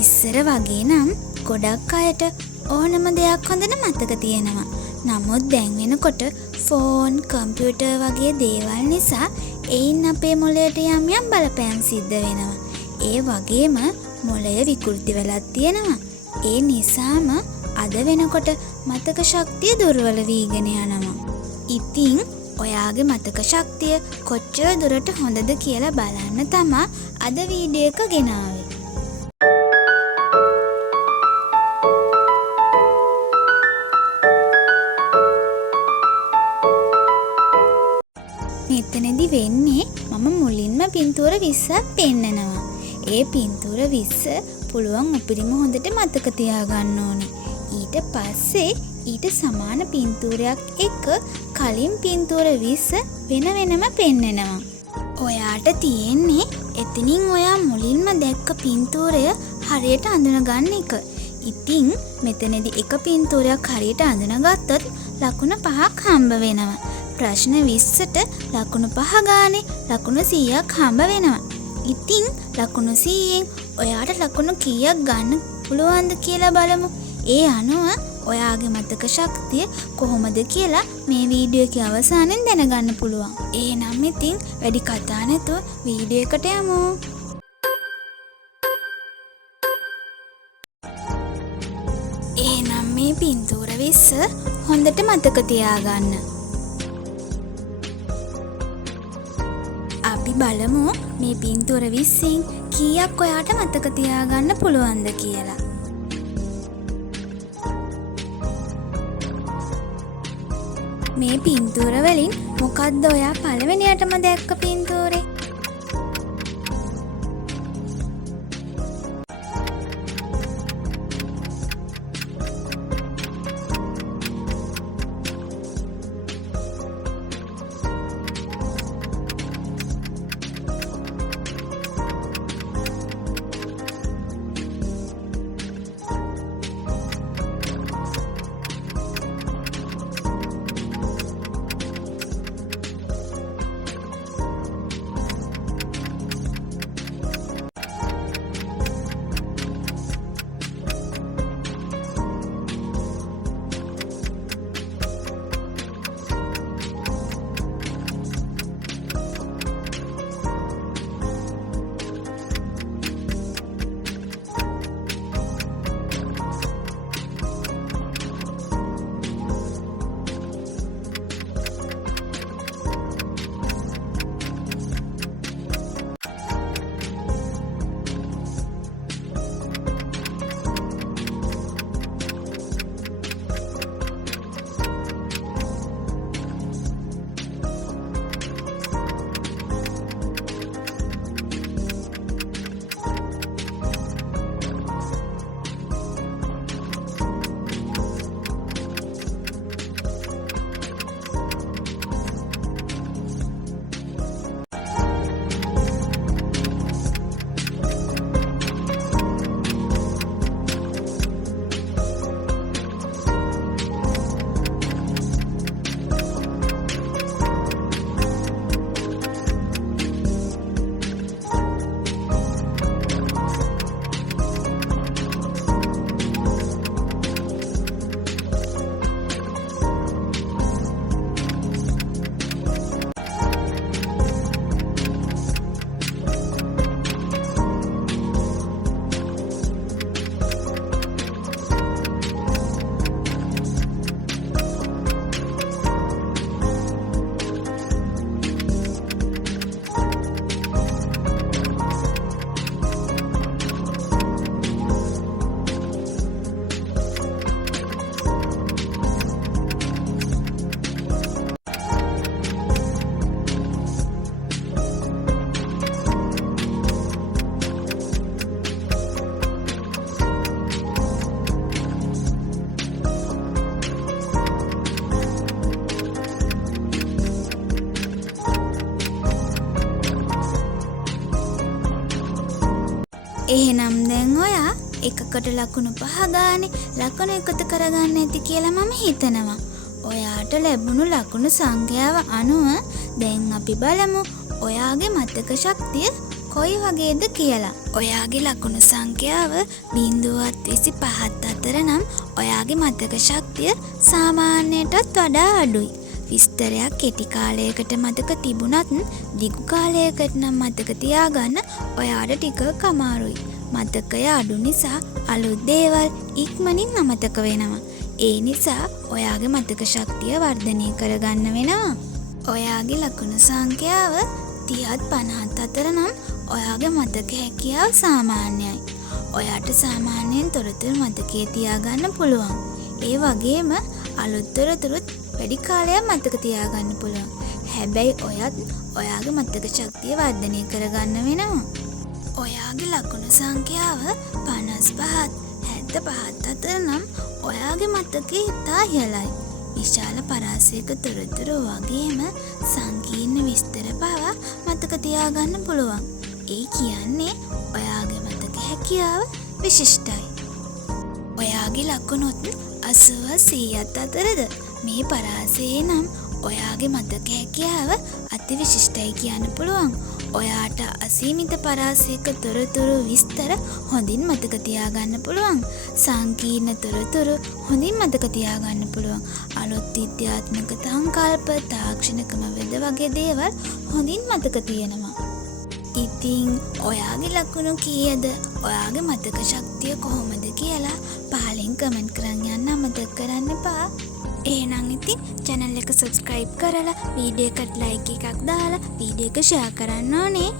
ඉස්සර වගේ නම් ගොඩක් අයට ඕනම දෙයක් හොඳට මතක තියෙනවා. නමුත් දැන් වෙනකොට ෆෝන්, කම්පියුටර් වගේ දේවල් නිසා එයින් අපේ මොළයට යම් යම් බලපෑම් සිද්ධ වෙනවා. ඒ වගේම මොළය විකෘති වෙලක් තියෙනවා. ඒ නිසාම අද වෙනකොට මතක ශක්තිය දුර්වල වීගෙන යනවා. ඉතින් ඔයාගේ මතක ශක්තිය කොච්චර දුරට හොඳද කියලා බලන්න තමා අද වීඩියෝ එක ගෙනාවේ. මෙතනදි වෙන්නේ මම මුලින්ම පින්තූර 20ක් පෙන්නනවා. ඒ පින්තූර 20 පුළුවන් උපරිම හොඳට මතක තියාගන්න ඕනේ. ඊට පස්සේ ඊට සමාන පින්තූරයක් එක්ක කලින් පින්තූර 20 වෙන වෙනම පෙන්නනවා. ඔයාට තියෙන්නේ එතනින් ඔයා මුලින්ම දැක්ක පින්තූරය හරියට අඳුනගන්න එක. ඉතින් මෙතනදි එක පින්තූරයක් හරියට අඳුනගත්තොත් ලකුණු 5ක් හම්බ වෙනවා. ප්‍රශ්න 20ට ලකුණු 5 ගානේ ලකුණු 100ක් හම්බ වෙනවා. ඉතින් ලකුණු 100ෙන් ඔයාට ලකුණු කීයක් ගන්න පුළුවන්ද කියලා බලමු. ඒ අනුව ඔයාගේ මතක ශක්තිය කොහොමද කියලා මේ වීඩියෝ එකේ අවසානයෙන් දැනගන්න පුළුවන්. එහෙනම් ඉතින් වැඩි කතා නැතුව වීඩියෝ එකට යමු. එහෙනම් මේ පින්තූර 20 හොඳට මතක තියාගන්න. අපි බලමු මේ පින්තූර 20න් කීයක් ඔයාට මතක තියාගන්න පුළුවන්ද කියලා. මේ පින්තූර වලින් මොකද්ද ඔයා පළවෙනියටම දැක්ක පින්තූරේ? එහෙනම් දැන් ඔයා එකකට ලකුණු 5 ගානේ ලකුණු එකතු කරගන්න ඇති කියලා මම හිතනවා. ඔයාට ලැබුණු ලකුණු සංඛ්‍යාව අනුව දැන් අපි බලමු ඔයාගේ මතක ශක්තිය කොයි වගේද කියලා. ඔයාගේ ලකුණු සංඛ්‍යාව 0.25 අතර නම් ඔයාගේ මතක ශක්තිය සාමාන්‍යයටත් වඩා අඩුයි. විස්තරයක් කෙටි කාලයකට මතක තිබුණත් දිගු කාලයකට නම් මතක තියාගන්න ඔයාට ටිකක් අමාරුයි. මතකය අඩු නිසා අලුත් දේවල් ඉක්මනින් අමතක වෙනවා. ඒ නිසා ඔයාගේ මතක ශක්තිය වර්ධනය කරගන්න වෙනවා. ඔයාගේ ලකුණු සංඛ්‍යාව 30-50 අතර නම් ඔයාගේ මතක හැකියාව සාමාන්‍යයි. ඔයාට සාමාන්‍යයෙන් තොරතුරු මතකයේ තියාගන්න පුළුවන්. ඒ වගේම අලුත් තොරතුරුත් වැඩි කාලයක් මතක තියාගන්න පුළුවන්. හැබැයි ඔයත් ඔයාගේ මතක ශක්තිය වර්ධනය කරගන්න වෙනවා. ඔයාගේ ලකුණු සංඛ්‍යාව 55-75 අතර නම් ඔයාගේ මතකය ඉතා ඉහළයි. විශාල පරාසයක තොරතුරු වගේම සංකීර්ණ විස්තර පවා මතක තියාගන්න පුළුවන්. ඒ කියන්නේ ඔයාගේ මතක හැකියාව විශිෂ්ටයි. ඔයාගේ ලකුණුත් 80-100 අතරද මේ පරාසයේ නම් ඔයාගේ මතක හැකියාව අති විශිෂ්ටයි කියන්න පුළුවන්. ඔයාට අසීමිත පරාසයක තොරතුරු විස්තර හොඳින් මතක තියාගන්න පුළුවන්. සංකීර්ණ තොරතුරු හොඳින් මතක තියාගන්න පුළුවන්. අලුත් විද්‍යාත්මක සංකල්ප, තාක්ෂණික වෙද වගේ දේවල් හොඳින් මතක තියෙනවා. ඉතින් ඔයාගේ ලකුණු කීයද? ඔයාගේ මතක ශක්තිය කොහොමද කියලා පහලින් කමෙන්ට් කරන් යන්න අමතක කරන්න එපා. එහෙනම් ඉතින් channel එක subscribe කරලා වීඩියෝ එකට like එකක් දාලා වීඩියෝ එක share කරන්න ඕනේ.